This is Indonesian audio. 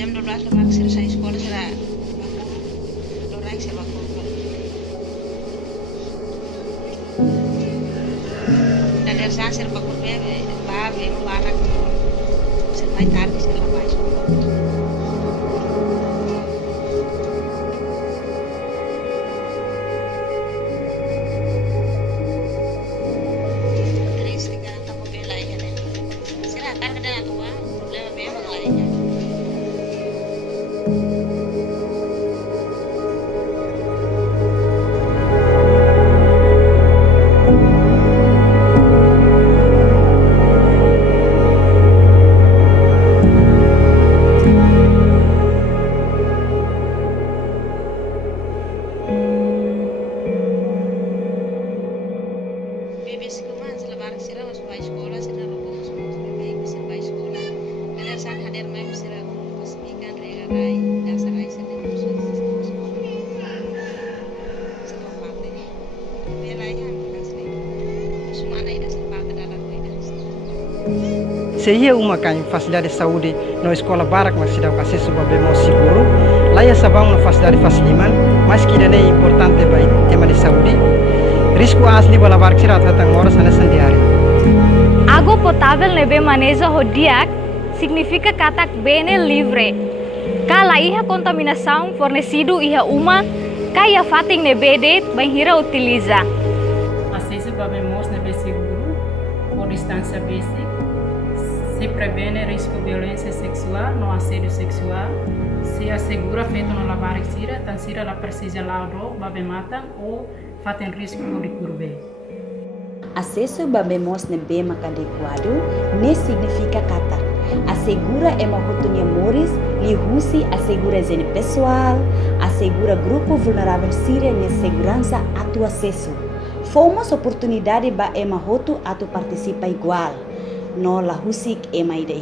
jam 12 lemak selesai sekolah sudah orang sepak bola. Dari saya sepak bola babe barak sampai tadi setelah masuk. Terus tinggal tamu bela ya deh. Silakan ada tua problema memang lainnya. Bebes kuman selebar sira masuk bayi sekolah sira robo masuk bayi bisa bayi sekolah kadar san hadir mai sira pas ikan rega rai dasar rai sira musuh sama pate belanya asli semua ada ida sepate dalam ida Sehia uma kan faculdade de saúde na escola barak mas sidau kasih sebuah bemo seguro laya sabang na faculdade fasliman mas kida ne importante bai tema de saúde risco asli bala barak sirat hatang horas sana sendiari Água potável nebe maneja hodiak significa katak bene livre. Kala iha contaminação fornecido iha uma, kaya fating nebede banhira utiliza. Acesso babemos nebe seguro por distância basic. Se prevene risco de violência sexual, no assédio sexual. Se assegura feito no lavar sira, tan sira la precisa laudo babe mata ou fatem risco de curve. Acesso babemos nebe adequado ne significa kata. Assegura oportunidades, lihusi assegura zene pessoal, assegura grupo vulnerável síria ne segurança atu acesso. Fomos oportunidade ba ema hotu atu participa igual. No la husik ema ide